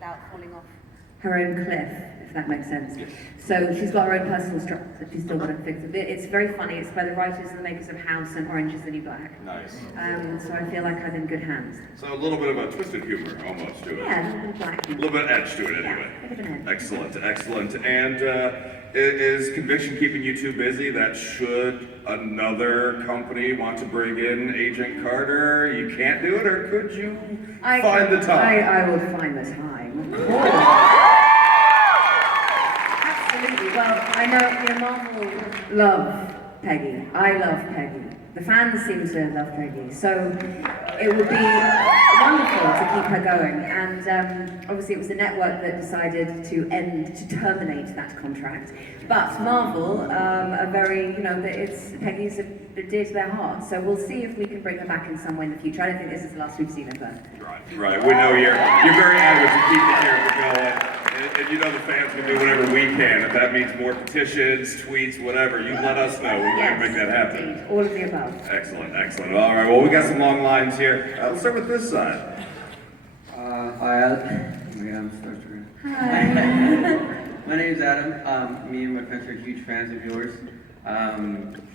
without falling off her own cliff, if that makes sense. So she's got her own personal structure that she's still got to fix a bit. It's very funny. It's by the writers and the makers of House and Orange is the New Black. Nice. So I feel like I'm in good hands. So a little bit of a twisted humor almost to it. Yeah, a little bit of black A humor. little bit of edge to it anyway. Yeah, a bit of an edge. Excellent, excellent. And is Conviction keeping you too busy that should another company want to bring in Agent Carter, you can't do it, or could you find the time? I will find the time, of course. Absolutely. Well, I know Marvel love Peggy. I love Peggy. The fans seem to love Peggy. So it would be wonderful to keep her going. And obviously it was the network that decided to terminate that contract. But Marvel are very, Peggy's dear to their heart. So we'll see if we can bring her back in some way in the future. I don't think this is the last we've seen of her. Right. We know you're very adamant to keep the character going. And you know the fans can do whatever we can. If that means more petitions, tweets, whatever, you let us know. We can make that happen. Indeed. All of the above. Excellent, excellent. All right, well, we got some long lines here. Let's start with this side. Hi, I'm starting. Hi. My name's Adam. Me and my friends are huge fans of yours.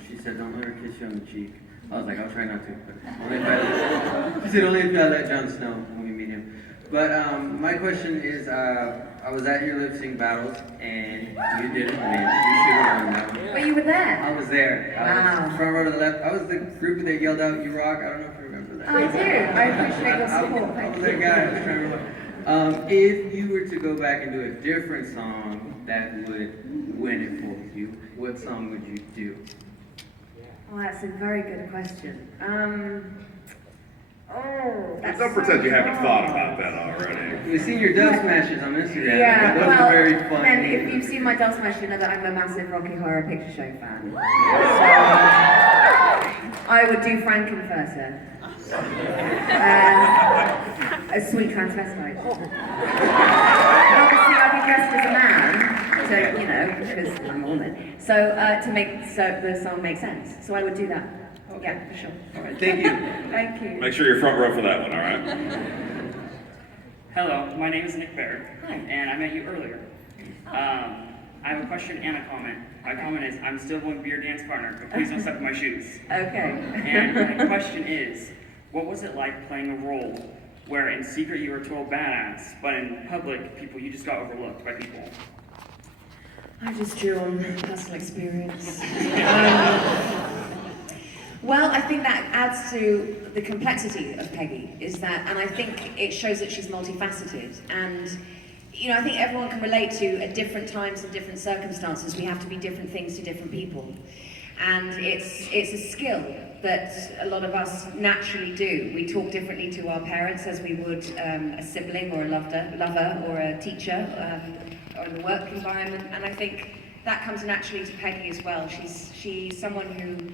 She said, don't let her kiss you on the cheek. I was like, I'll try not to. But only if she said, only if I let Jon Snow when we meet him. But my question is, I was at your lip sync battles, and you did it, man. You should have won that one. But you were there? I was there. I was front row to the left. I was the group that yelled out, "You rock." I don't know if you remember that. I do. I appreciate your support. I was that guy. I was trying to remember. If you were to go back and do a different song that would win it for you, what song would you do? Oh, that's a very good question. That's Don't pretend you haven't thought about that already. We've seen your dub smashes on Instagram. Yeah, Those well, are very fun. then if you've seen my dub smash, you know that I'm a massive Rocky Horror Picture Show fan. So, I would do Frankenfurter. A sweet transvestite. And obviously I'd be dressed as a man, so, because I'm a woman. So, to make the song make sense. So I would do that. Yeah, for sure. All right, thank you. Thank you. Make sure you're front row for that one, all right? Hello, my name is Nick Barrett, Hi. and I met you earlier. I have a question and a comment. My comment is, I'm still going to be your dance partner, but please don't step in my shoes. Okay. And my question is, what was it like playing a role where in secret you were told badass, but in public, you just got overlooked by people? I just drew on personal experience. Well, I think that adds to the complexity of Peggy, and I think it shows that she's multifaceted. And, I think everyone can relate to at different times and different circumstances, we have to be different things to different people. And it's a skill that a lot of us naturally do. We talk differently to our parents as we would a sibling or a lover or a teacher or in the work environment. And I think that comes naturally to Peggy as well. She's someone who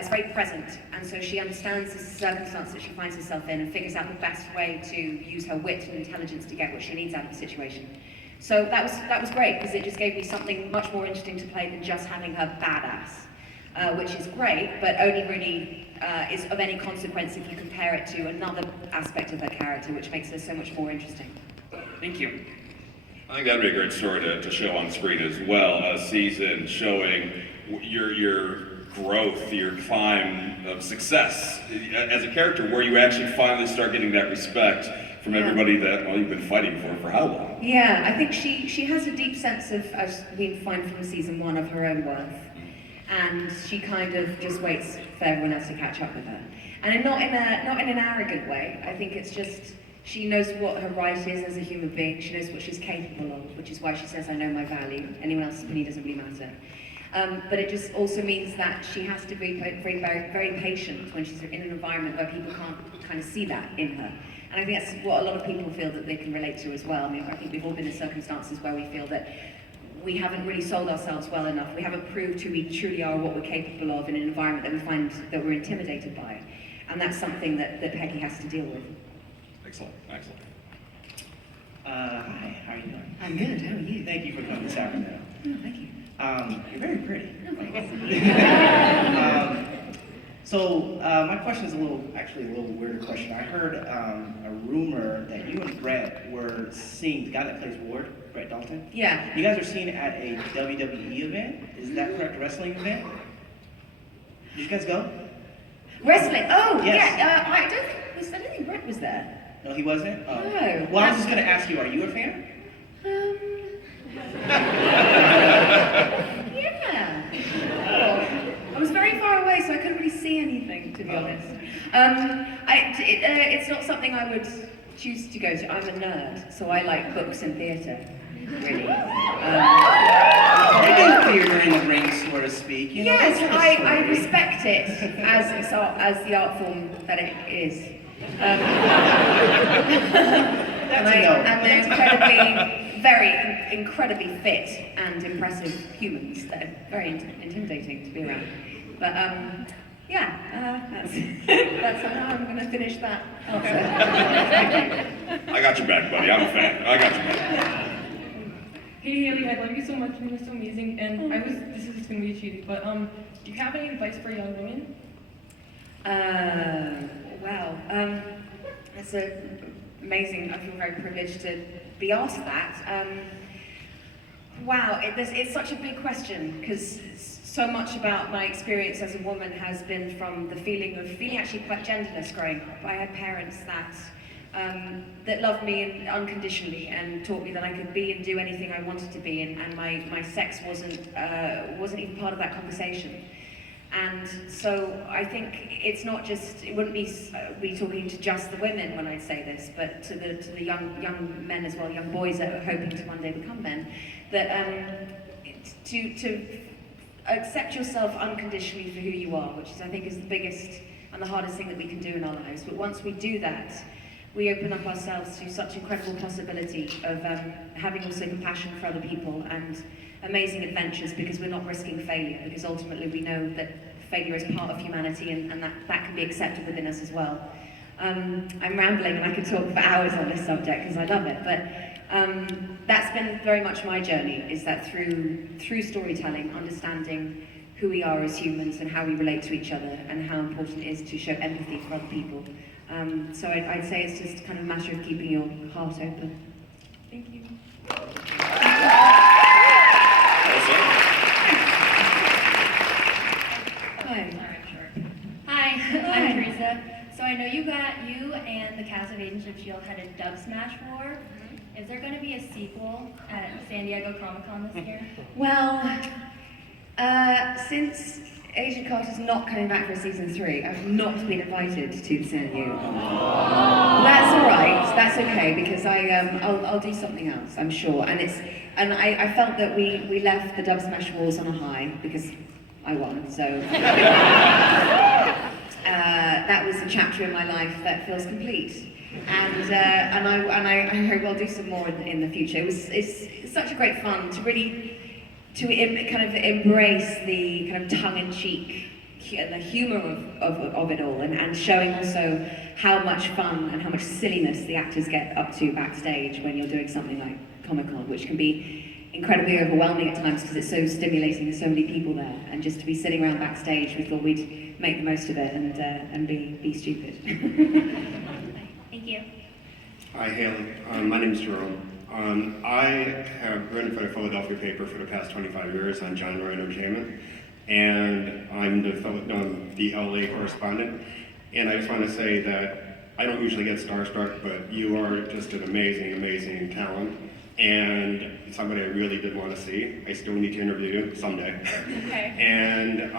is very present, and so she understands the circumstance that she finds herself in and figures out the best way to use her wit and intelligence to get what she needs out of the situation. So that was great, because it just gave me something much more interesting to play than just having her badass, which is great, but only really is of any consequence if you compare it to another aspect of her character, which makes her so much more interesting. Thank you. I think that'd be a great story to show on screen as well. A season showing your growth, your climb of success as a character, where you actually finally start getting that respect from everybody that you've been fighting for how long? Yeah, I think she has a deep sense of, as we find from season 1, of her own worth, and she kind of just waits for everyone else to catch up with her, and not in an arrogant way. I think it's just she knows what her right is as a human being. She knows what she's capable of, which is why she says, "I know my value. Anyone else's opinion doesn't really matter." But it just also means that she has to be very, very, very patient when she's in an environment where people can't kind of see that in her. And I think that's what a lot of people feel that they can relate to as well. I mean, I think we've all been in circumstances where we feel that we haven't really sold ourselves well enough. We haven't proved who we truly are, what we're capable of in an environment that we find that we're intimidated by. And that's something that Peggy has to deal with. Excellent, excellent. Hi, how are you doing? I'm good, how are you? Thank you for coming to Sacramento. Oh, thank you. You're very pretty. Oh, thanks. So my question is actually a little weirder question. I heard a rumor that you and Brett were seen, the guy that plays Ward, Brett Dalton. Yeah. You guys are seen at a WWE event. Is that correct? A wrestling event? Did you guys go? Wrestling. Oh, Yes. yeah. I don't think Brett was there. No, he wasn't. Oh. No. Well, I was just gonna ask you, are you a fan? Yeah. Oh, I was very far away, so I couldn't really see anything, to be honest. It's not something I would choose to go to. I'm a nerd, so I like books and theatre, really. They do theater in the ring, so to speak. You know, Yes, that's I respect it as the art form that it is. And they're incredibly fit and impressive humans that are very intimidating to be around. But that's how I'm going to finish that answer. I got your back, buddy. I'm a fan. I got your back. Hey Hayley, I love you so much. You were so amazing. And this is just gonna be cheating, but do you have any advice for young women? Wow. That's amazing. I feel very privileged to be asked that. Wow, it's such a big question because so much about my experience as a woman has been from the feeling actually quite genderless growing up. I had parents that loved me unconditionally and taught me that I could be and do anything I wanted to be, and my sex wasn't even part of that conversation. And so I think it's not just, it wouldn't be talking to just the women when I say this, but to the young men as well, young boys that are hoping to one day become men, that to accept yourself unconditionally for who you are, which I think is the biggest and the hardest thing that we can do in our lives. But once we do that, we open up ourselves to such incredible possibility of having also compassion for other people and amazing adventures, because we're not risking failure, because ultimately we know that failure is part of humanity and that can be accepted within us as well. I'm rambling and I could talk for hours on this subject because I love it, but that's been very much my journey, is that through storytelling, understanding who we are as humans and how we relate to each other and how important it is to show empathy for other people. So I'd say it's just kind of a matter of keeping your heart open. Thank you. Hi, I'm Teresa. So I know you and the cast of Agents of S.H.I.E.L.D. had a dub smash war. Is there going to be a sequel at San Diego Comic-Con this year? Well, since Agent Carter's not coming back for season 3, I've not been invited to San Diego. That's all right. That's okay, because I'll do something else, I'm sure. And I felt that we left the Dub Smash Wars on a high because I won. So that was a chapter in my life that feels complete. And I hope I'll do some more in the future. It's such a great fun to really kind of embrace the kind of tongue-in-cheek, the humour of it all, and showing also how much fun and how much silliness the actors get up to backstage when you're doing something like Comic-Con, which can be incredibly overwhelming at times because it's so stimulating, there's so many people there, and just to be sitting around backstage, we thought we'd make the most of it and be stupid. Thank you. Hi, Hayley. My name is Jerome. I have written for the Philadelphia paper for the past 25 years on genre and entertainment, and I'm the LA correspondent. And I just want to say that I don't usually get starstruck, but you are just an amazing, amazing talent, and somebody I really did want to see. I still need to interview you someday. Okay. And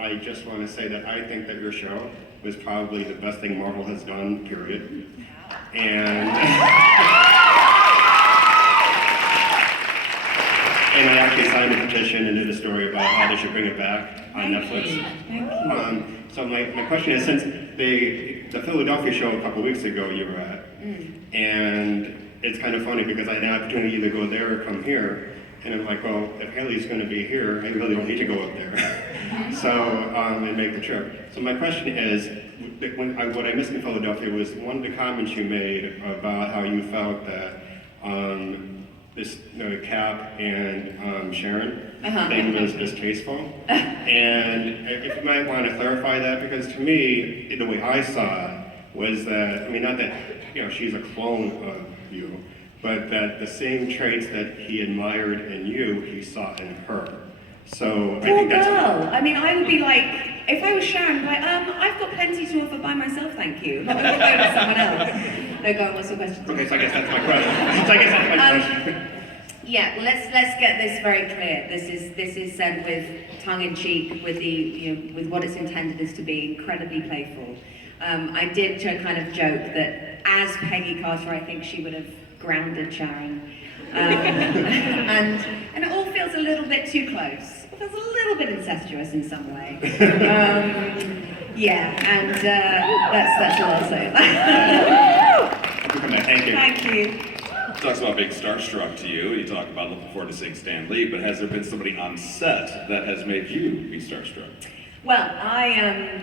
I just want to say that I think that your show was probably the best thing Marvel has done, period. And I actually signed a petition and did a story about how they should bring it back on Netflix. Thank you. So my question is, since the Philadelphia show a couple weeks ago you were at, and it's kind of funny because I had an opportunity to either go there or come here, and I'm like, well, if Hayley's going to be here, I really don't need to go up there. So, and make the trip. So my question is, what I missed in Philadelphia was one of the comments you made about how you felt that this Cap and Sharon Uh-huh. thing was distasteful. And if you might want to clarify that, because to me, the way I saw it was that, I mean, not that, she's a clone of you, but that the same traits that he admired in you, he saw in her. So I Poor think that's... girl. I mean, I would be like, if I was Sharon, I'd be like, I've got plenty to offer by myself, thank you. Not going to go with someone else. No, go on, what's your question? Okay, so I guess that's my question. Yeah, well, let's get this very clear. This is said with tongue in cheek, with the with what it's intended is to be, incredibly playful. I did kind of joke that as Peggy Carter, I think she would have grounded Sharon, and it all feels a little bit too close. It feels a little bit incestuous in some way. Yeah, and that's all I'll say. Thank you. Thank you. Talks about being starstruck to you, and you talk about looking forward to seeing Stan Lee, but has there been somebody on set that has made you be starstruck? Well, I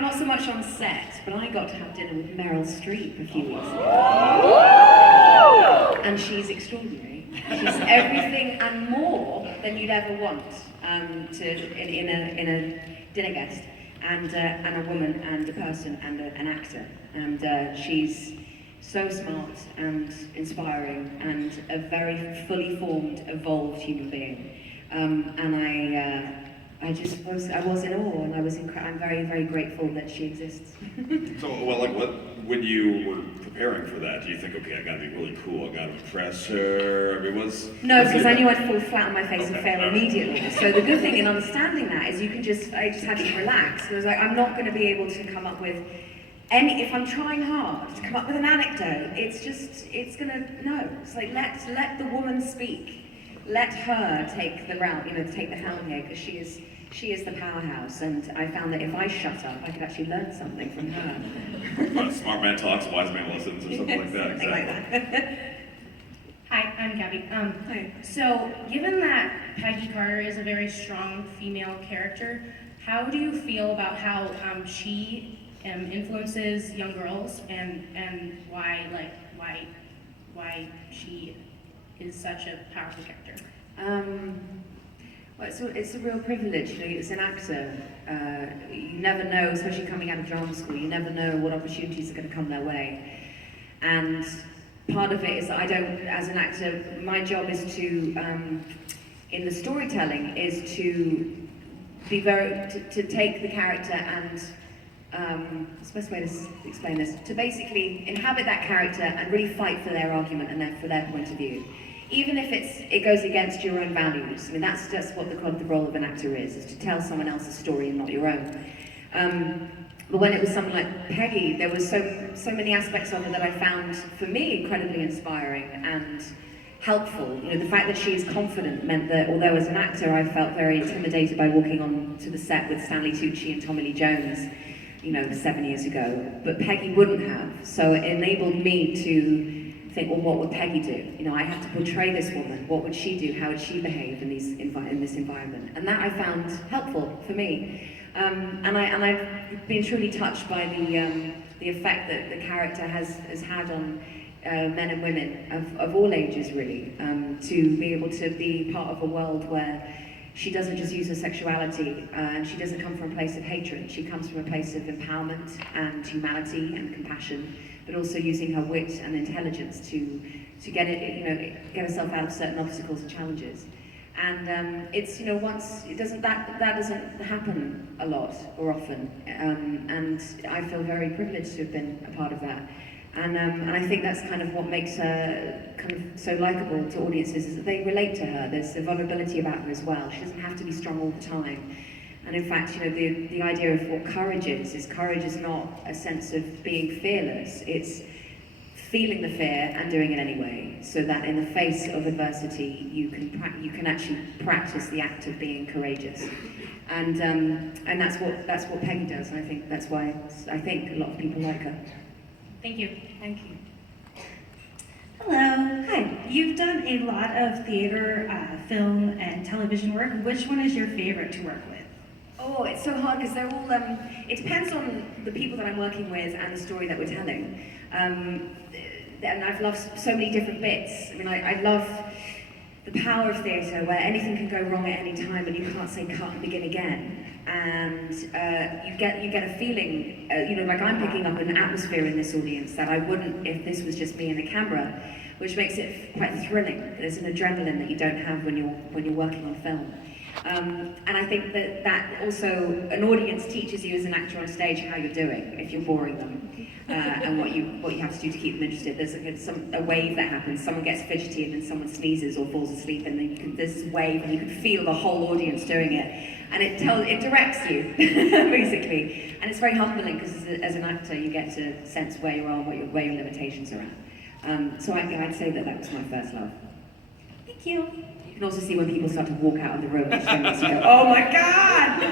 not so much on set, but I got to have dinner with Meryl Streep a few weeks ago. And she's extraordinary. She's everything and more than you'd ever want in a dinner guest, and a woman and a person and an actor. And she's so smart and inspiring and a very fully formed, evolved human being. And I was in awe, and I'm very, very grateful that she exists. So, well, like, when you were preparing for that, do you think, okay, I gotta be really cool, I gotta impress her? I mean, No, because I knew I'd fall flat on my face and fail immediately. So the good thing in understanding that is I just had to relax. I was like, I'm not going to be able to come up with if I'm trying hard to come up with an anecdote, it's like, let the woman speak. Let her take the route, take the helm here, because she is the powerhouse. And I found that if I shut up, I could actually learn something from her. Smart man talks, wise man listens, or something like that. Something like that. Hi, I'm Gabby. Hi. So, given that Peggy Carter is a very strong female character, how do you feel about how she influences young girls, and why she is such a powerful character? Well, it's a real privilege. It's an actor. You never know, especially coming out of drama school, you never know what opportunities are going to come their way. And part of it is that I don't, as an actor, my job is to, in the storytelling, is to be to take the character and, what's the best way to explain this? To basically inhabit that character and really fight for their argument and for their point of view. Even if it goes against your own values. I mean, that's just what the role of an actor is to tell someone else's story and not your own. But when it was something like Peggy, there was so many aspects of it that I found, for me, incredibly inspiring and helpful. The fact that she is confident meant that, although as an actor I felt very intimidated by walking on to the set with Stanley Tucci and Tommy Lee Jones, 7 years ago, but Peggy wouldn't have. So it enabled me to think, well, what would Peggy do? I have to portray this woman. What would she do? How would she behave in this environment? And that I found helpful for me. And I've been truly touched by the effect that the character has had on men and women of all ages, really, to be able to be part of a world where she doesn't just use her sexuality, and she doesn't come from a place of hatred. She comes from a place of empowerment and humanity and compassion, but also using her wit and intelligence to get get herself out of certain obstacles and challenges. And it's that doesn't happen a lot or often, and I feel very privileged to have been a part of that. And I think that's kind of what makes her kind of so likable to audiences, is that they relate to her. There's a vulnerability about her as well. She doesn't have to be strong all the time. And in fact, the idea of what courage is not a sense of being fearless. It's feeling the fear and doing it anyway, so that in the face of adversity, you can actually practice the act of being courageous. And that's what Peggy does. And I think that's why I think a lot of people like her. Thank you. Thank you. Hello. Hi. You've done a lot of theater, film, and television work. Which one is your favorite to work with? Oh, it's so hard because they're all, it depends on the people that I'm working with and the story that we're telling. and I've loved so many different bits. I mean, I love the power of theatre, where anything can go wrong at any time, and you can't say cut and begin again. And you get a feeling, like I'm picking up an atmosphere in this audience that I wouldn't if this was just me and the camera, which makes it quite thrilling. There's an adrenaline that you don't have when you're working on film. And I think that also an audience teaches you as an actor on stage how you're doing if you're boring them, and what you have to do to keep them interested. There's a wave that happens. Someone gets fidgety and then someone sneezes or falls asleep, and then there's this wave, and you can feel the whole audience doing it, and it directs you basically. And it's very humbling because as an actor you get to sense where you are and where your limitations are at. So I'd say that was my first love. Thank you. You can also see when people start to walk out of the room, it's famous, you go, oh my God!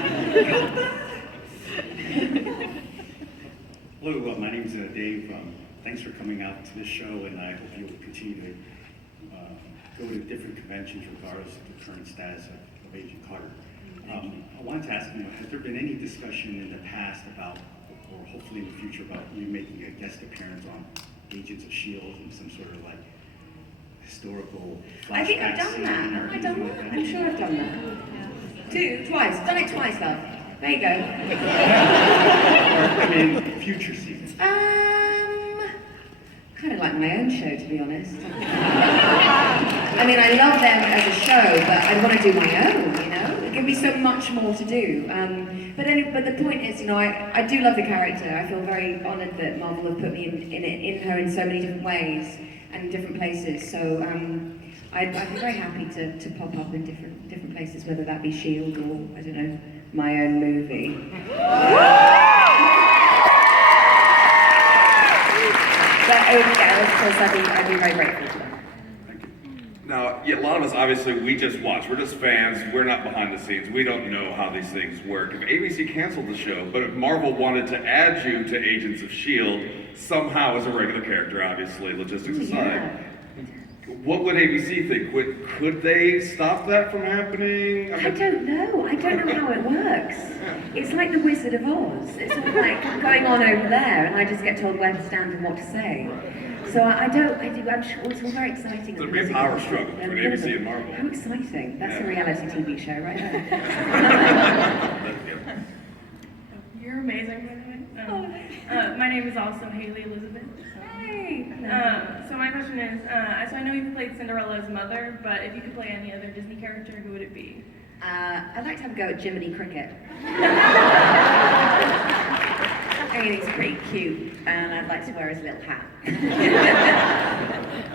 Hello, my name's Dave. Thanks for coming out to this show, and I hope you'll continue to go to different conventions regardless of the current status of Agent Carter. I wanted to ask you, has there been any discussion in the past about, or hopefully in the future, about you making a guest appearance on Agents of S.H.I.E.L.D. and some sort of like historical flashback? I think I've done that. Have I done that? I'm sure I've done that. Twice. Done it twice, love. There you go. I mean, future seasons. Kind of like my own show, to be honest. I mean, I love them as a show, but I want to do my own, you know? It gives me so much more to do. But the point is, I do love the character. I feel very honoured that Marvel have put me in her in so many different ways and different places. So I'd be very happy to pop up in different places, whether that be S.H.I.E.L.D. or, I don't know, my own movie. But of course, I'd be very grateful for that. Now, yeah, a lot of us, obviously, we just watch. We're just fans. We're not behind the scenes. We don't know how these things work. If ABC canceled the show, but if Marvel wanted to add you to Agents of S.H.I.E.L.D. somehow as a regular character, obviously, logistics aside, what would ABC think? Could they stop that from happening? I don't know. I don't know how it works. It's like the Wizard of Oz. It's all like going on over there, and I just get told where to stand and what to say. So I'm sure it's all very exciting. There'd be a power struggle between ABC and Marvel. How exciting. That's a reality TV show right there. You're amazing, by the way. My name is also Hayley Elizabeth. Hey. So my question is, so I know you've played Cinderella's mother, but if you could play any other Disney character, who would it be? I'd like to have a go at Jiminy Cricket. I mean, he's pretty cute, and I'd like to wear his little hat.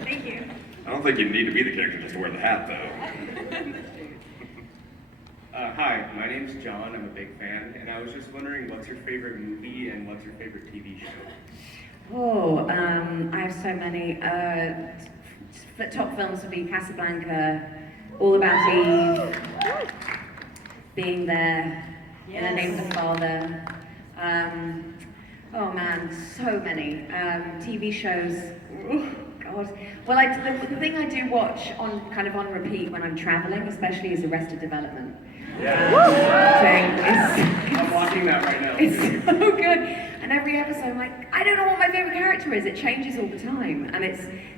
Thank you. I don't think you need to be the character just to wear the hat, though. Hi, my name's John. I'm a big fan, and I was just wondering, what's your favorite movie and what's your favorite TV show? Oh, I have so many. The top films would be Casablanca, All About Eve, Being There, In the Name of the Father. Oh man, so many. TV shows. Oh, God. Well, the thing I do watch on repeat when I'm traveling, especially, is Arrested Development. Yeah. I'm watching that right now. It's so good. And every episode, I'm like, I don't know what my favorite character is. It changes all the time. And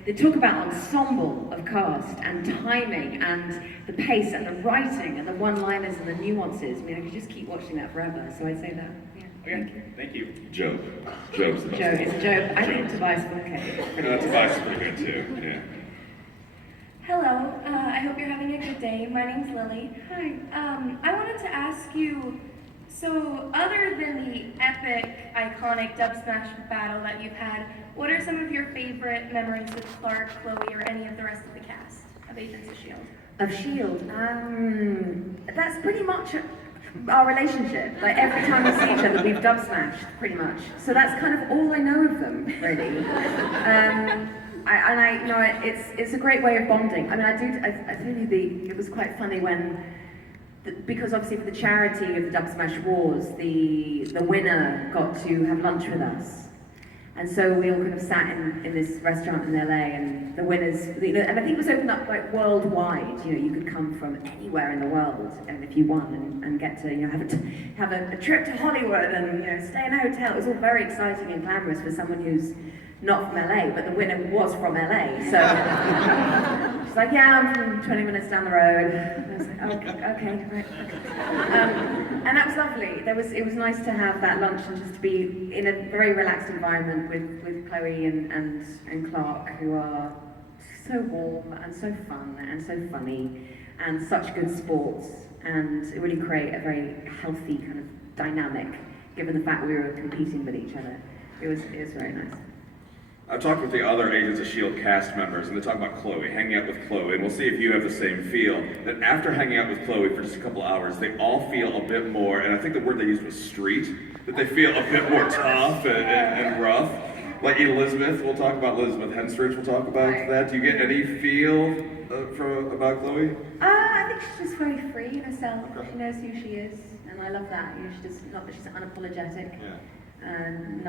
they talk about ensemble of cast and timing and the pace and the writing and the one-liners and the nuances. I mean, I could just keep watching that forever. So I'd say that. Yeah. Okay, thank you. Joe. Joe's the best. Joe, it's Joe. I think Tobias is okay. Tobias is pretty good too, yeah. Hello, I hope you're having a good day. My name's Lily. Hi. I wanted to ask you, so other than the epic, iconic dub smash battle that you've had, what are some of your favorite memories with Clark, Chloe, or any of the rest of the cast of Agents of S.H.I.E.L.D.? Of S.H.I.E.L.D. That's pretty much our relationship. Like every time we see each other, we've dub smashed, pretty much. So that's kind of all I know of them, really. It's a great way of bonding. I mean, I tell you, it was quite funny when, because obviously for the charity of the Dub Smash Wars, the winner got to have lunch with us. And so we all kind of sat in this restaurant in LA, and the winners, and I think it was opened up like worldwide. You could come from anywhere in the world, and if you won, and get to have a trip to Hollywood and stay in a hotel. It was all very exciting and glamorous for someone who's not from LA, but the winner was from LA. So she's like, yeah, I'm from 20 minutes down the road. And I was like, okay, right. And that was lovely. It was nice to have that lunch and just to be in a very relaxed environment with Chloe and Clark, who are so warm and so fun and so funny and such good sports, and really create a very healthy kind of dynamic, given the fact we were competing with each other. It was very nice. I've talked with the other Agents of S.H.I.E.L.D. cast members, and they talk about Chloe, hanging out with Chloe, and we'll see if you have the same feel, that after hanging out with Chloe for just a couple hours, they all feel a bit more, and I think the word they used was street, that they feel a bit more tough and rough. Like Elizabeth, we'll talk about Elizabeth Henstridge, we'll talk about that. Do you get any feel about Chloe? I think she's just very free in herself. She knows who she is, and I love that. You know, she's unapologetic. Yeah. And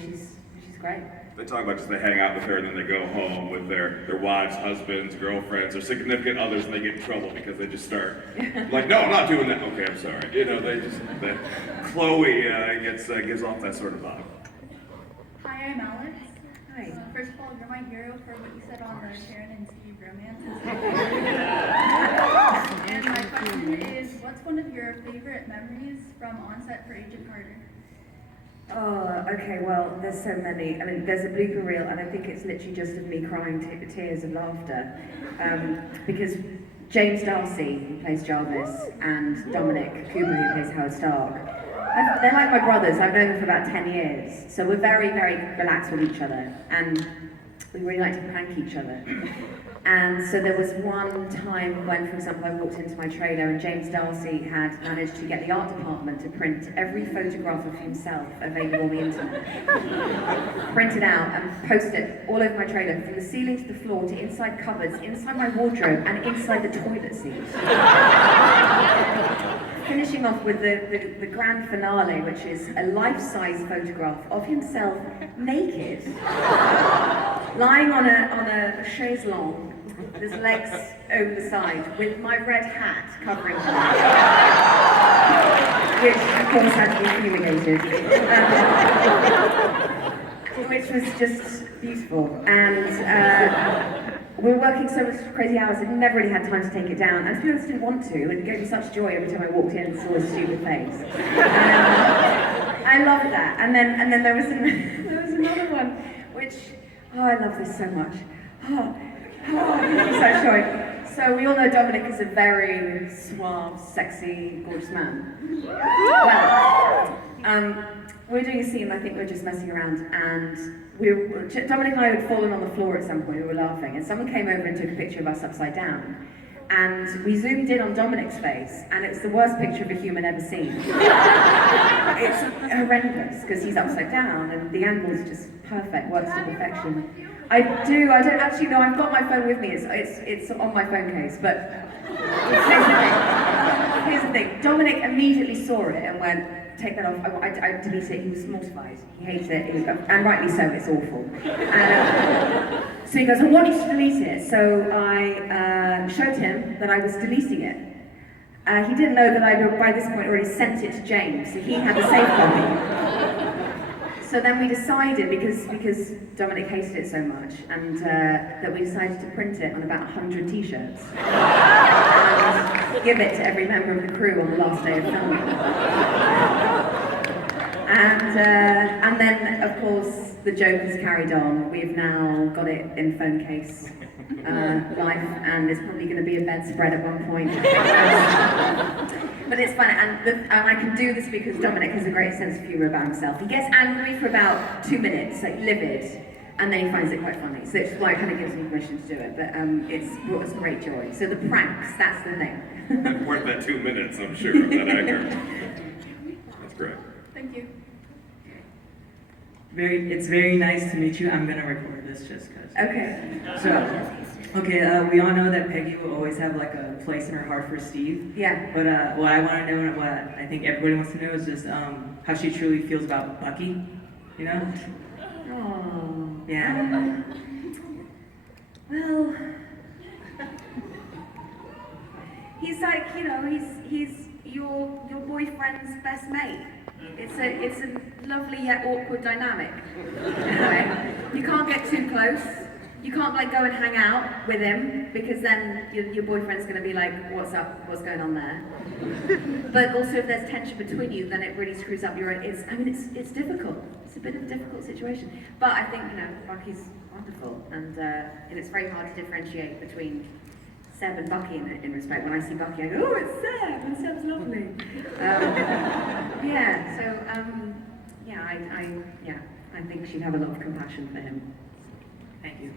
she's great. They talk about just they hang out with her and then they go home with their wives, husbands, girlfriends, or significant others, and they get in trouble because they just start like, no, I'm not doing that. Okay, I'm sorry. Chloe gives off that sort of vibe. Hi, I'm Alex. Hi. First of all, you're my hero for what you said on the Sharon and Steve romance. And my question is, what's one of your favorite memories from on-set for Agent Carter? Oh, okay, well, there's so many. I mean, there's a blooper reel, and I think it's literally just of me crying tears of laughter. Because James Darcy, who plays Jarvis, and Dominic Cooper, who plays Howard Stark, they're like my brothers. I've known them for about 10 years. So we're very, very relaxed with each other. And we really like to prank each other. And so there was one time when, for example, I walked into my trailer and James Darcy had managed to get the art department to print every photograph of himself available on the internet. Print it out and post it all over my trailer, from the ceiling to the floor, to inside cupboards, inside my wardrobe, and inside the toilet seat. Finishing off with the grand finale, which is a life-size photograph of himself naked, lying on a chaise longue, with his legs over the side, with my red hat covering him, which of course had to be fumigated, which was just beautiful. And we were working so much crazy hours, I'd never really had time to take it down. And to be honest, I didn't want to. It gave me such joy every time I walked in and saw his stupid face. I loved that. And then there was another one, which, I love this so much. This is so joy. So we all know Dominic is a very suave, sexy, gorgeous man. Well, we were doing a scene, I think we were just messing around, and Dominic and I had fallen on the floor at some point, we were laughing, and someone came over and took a picture of us upside down. And we zoomed in on Dominic's face, and it's the worst picture of a human ever seen. It's horrendous, because he's upside down, and the angle's just perfect, works to perfection. I don't actually know, I've got my phone with me, it's on my phone case, but here's the thing. Dominic immediately saw it and went, take that off, I delete it. He was mortified, he hates it, and rightly so, it's awful. So he goes, I want you to delete it. So I showed him that I was deleting it. He didn't know that I'd by this point already sent it to James, so he had the safe copy. So then we decided, because Dominic hated it so much, and that we decided to print it on about 100 t-shirts and give it to every member of the crew on the last day of filming. And then, of course, the joke has carried on. We've now got it in phone case life, and it's probably going to be a bedspread at one point. But it's fun, and I can do this because Dominic has a great sense of humour about himself. He gets angry for about 2 minutes, like livid, and then he finds it quite funny. So it's why it kind of gives me permission to do it, but it's brought us great joy. So the pranks, that's the thing. Worth that 2 minutes, I'm sure, of that anger. That's great. Thank you. It's very nice to meet you. I'm gonna record this just because. Okay. So, we all know that Peggy will always have like a place in her heart for Steve. Yeah. But what I want to know and what I think everybody wants to know is just how she truly feels about Bucky. You know? Oh. Yeah. Well, he's like, he's your boyfriend's best mate. It's lovely yet awkward dynamic. Anyway, you can't get too close. You can't like go and hang out with him because then your boyfriend's going to be like, what's up? What's going on there? But also if there's tension between you, then it really screws up your. It's difficult. It's a bit of a difficult situation. But I think Bucky's wonderful, and it's very hard to differentiate between Seb and Bucky in respect. When I see Bucky, I go, oh, it's Seb, and Seb's lovely. I think she'd have a lot of compassion for him. Thank you.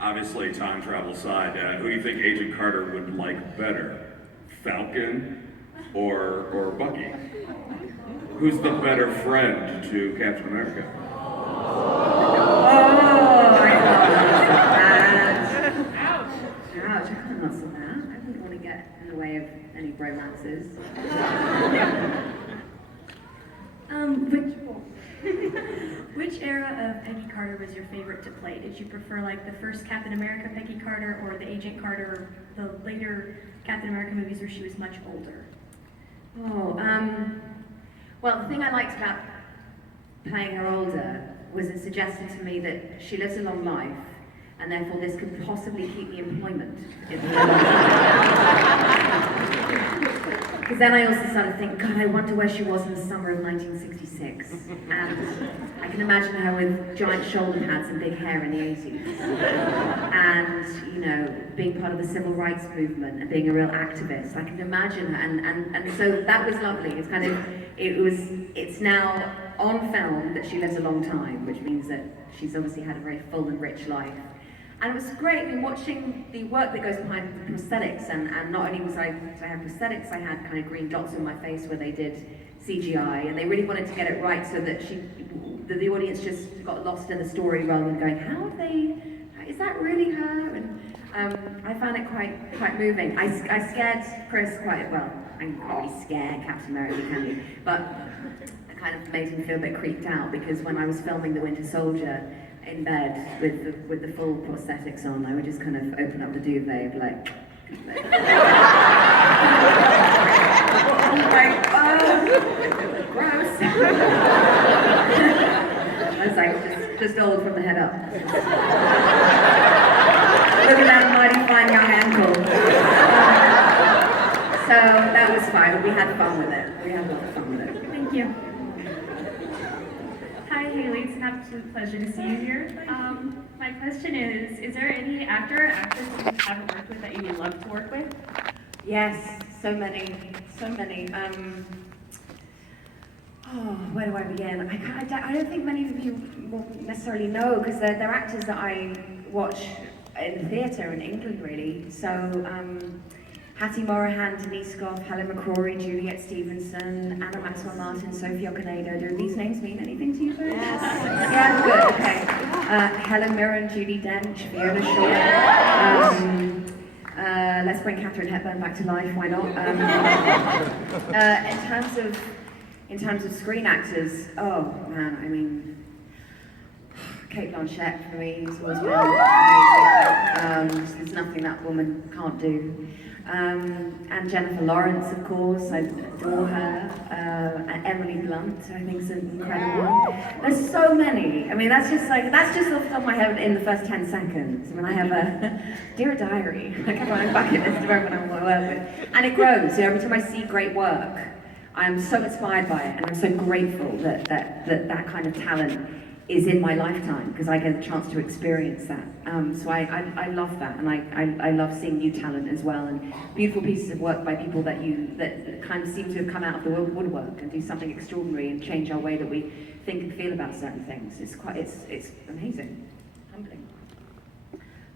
Obviously, time travel aside, who do you think Agent Carter would like better, Falcon or Bucky? Who's the better friend to Captain America? Oh, I love that. Ouch, I can't answer that. I wouldn't want to get in the way of any bromances. Which era of Peggy Carter was your favorite to play? Did you prefer like the first Captain America Peggy Carter or the Agent Carter, the later Captain America movies where she was much older? Well, the thing I liked about playing her older was it suggested to me that she lives a long life, and therefore this could possibly keep me employment. Because then I also started to think, God, I wonder where she was in the summer of 1966. And I can imagine her with giant shoulder pads and big hair in the 80s. And, being part of the civil rights movement and being a real activist. I can imagine her, and so that was lovely. It's now on film that she lives a long time, which means that she's obviously had a very full and rich life. And it was great, watching the work that goes behind the prosthetics, and not only I had prosthetics, I had kind of green dots on my face where they did CGI, and they really wanted to get it right so that the audience just got lost in the story rather than going, is that really her? And I found it quite moving. I scared Chris quite well. I can't really scare Captain America, can you? But I kind of made him feel a bit creeped out because when I was filming The Winter Soldier, in bed with the full prosthetics on, I would just kind of open up the duvet and be like, gross. I was like, just old from the head up. Look at that mighty fine young ankle. So that was fine, but we had fun with it. We had a lot of fun with it. Thank you. Hi Hayley, it's an absolute pleasure to see you here. My question is there any actor or actress that you haven't worked with that you would love to work with? Yes, so many. Where do I begin? I don't think many of you will necessarily know because they're actors that I watch in the theatre in England, really. So, Hattie Morahan, Denise Gough, Helen McCrory, Juliet Stevenson, Anna Maxwell Martin, Sophie Okonedo. Do these names mean anything to you folks? Yes. Yeah, good, okay. Helen Mirren, Judi Dench, Fiona Shaw. Let's bring Katharine Hepburn back to life, why not? In terms of screen actors, oh man, Cate Blanchett for me has always been amazing. There's nothing that woman can't do. And Jennifer Lawrence, of course, I adore her. And Emily Blunt, I think is incredible. There's so many. That's just off the top of my head in the first 10 seconds. I have a Dear Diary. I keep on bucket list of everyone I want to work with. And it grows. Every time I see great work, I'm so inspired by it, and I'm so grateful that kind of talent is in my lifetime because I get a chance to experience that. So I love that, and I love seeing new talent as well, and beautiful pieces of work by people that kind of seem to have come out of the woodwork and do something extraordinary and change our way that we think and feel about certain things. It's amazing, humbling.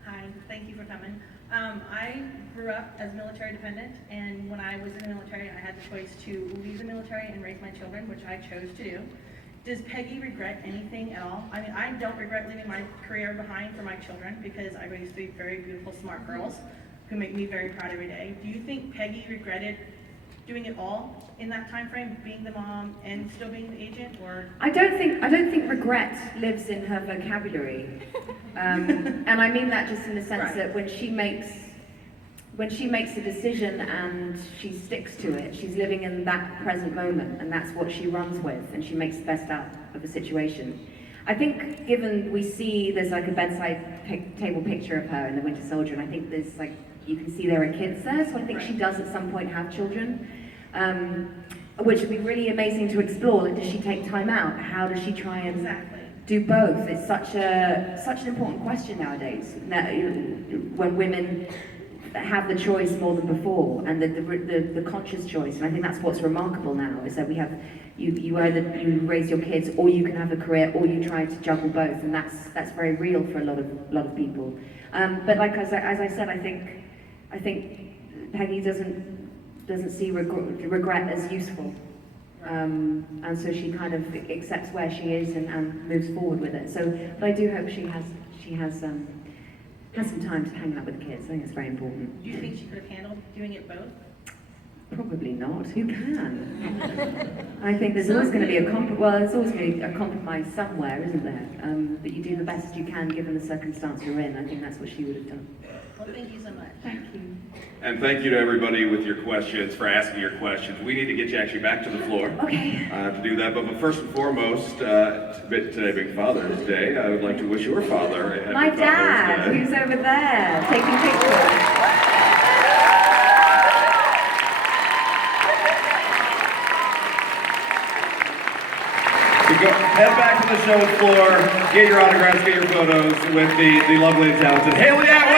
Hi, thank you for coming. I grew up as military dependent, and when I was in the military, I had the choice to leave the military and raise my children, which I chose to do. Does Peggy regret anything at all? I don't regret leaving my career behind for my children because I raised three very beautiful, smart girls who make me very proud every day. Do you think Peggy regretted doing it all in that time frame, being the mom and still being the agent, or? I don't think regret lives in her vocabulary, and I mean that just in the sense that when she makes when she makes a decision and she sticks to it, she's living in that present moment, and that's what she runs with, and she makes the best out of the situation. I think, given we see there's like a bedside table picture of her in The Winter Soldier, and I think there's like, you can see there are kids there, so I think she does at some point have children, which would be really amazing to explore. Like, does she take time out? How does she try and do both? It's such an important question nowadays, when women have the choice more than before, and the conscious choice. And I think that's what's remarkable now, is that we have, you either you raise your kids, or you can have a career, or you try to juggle both, and that's very real for a lot of people. But like as I said, I think Peggy doesn't see regret as useful, and so she kind of accepts where she is and moves forward with it. So, but I do hope she has some time to hang out with the kids. I think it's very important. Do you think she could have handled doing it both? Probably not. Who can? I think there's always going to be there's always going to be a compromise somewhere, isn't there? But you do the best you can given the circumstance you're in. I think that's what she would have done. Well, thank you so much. Thank you. And thank you to everybody with your questions, for asking your questions. We need to get you actually back to the floor to do that. But first and foremost, today being Father's Day, I would like to wish your father a happy My dad, Father's Day. who's over there, taking pictures. So head back to the show floor, get your autographs, get your photos with the lovely and talented Hayley Atwell.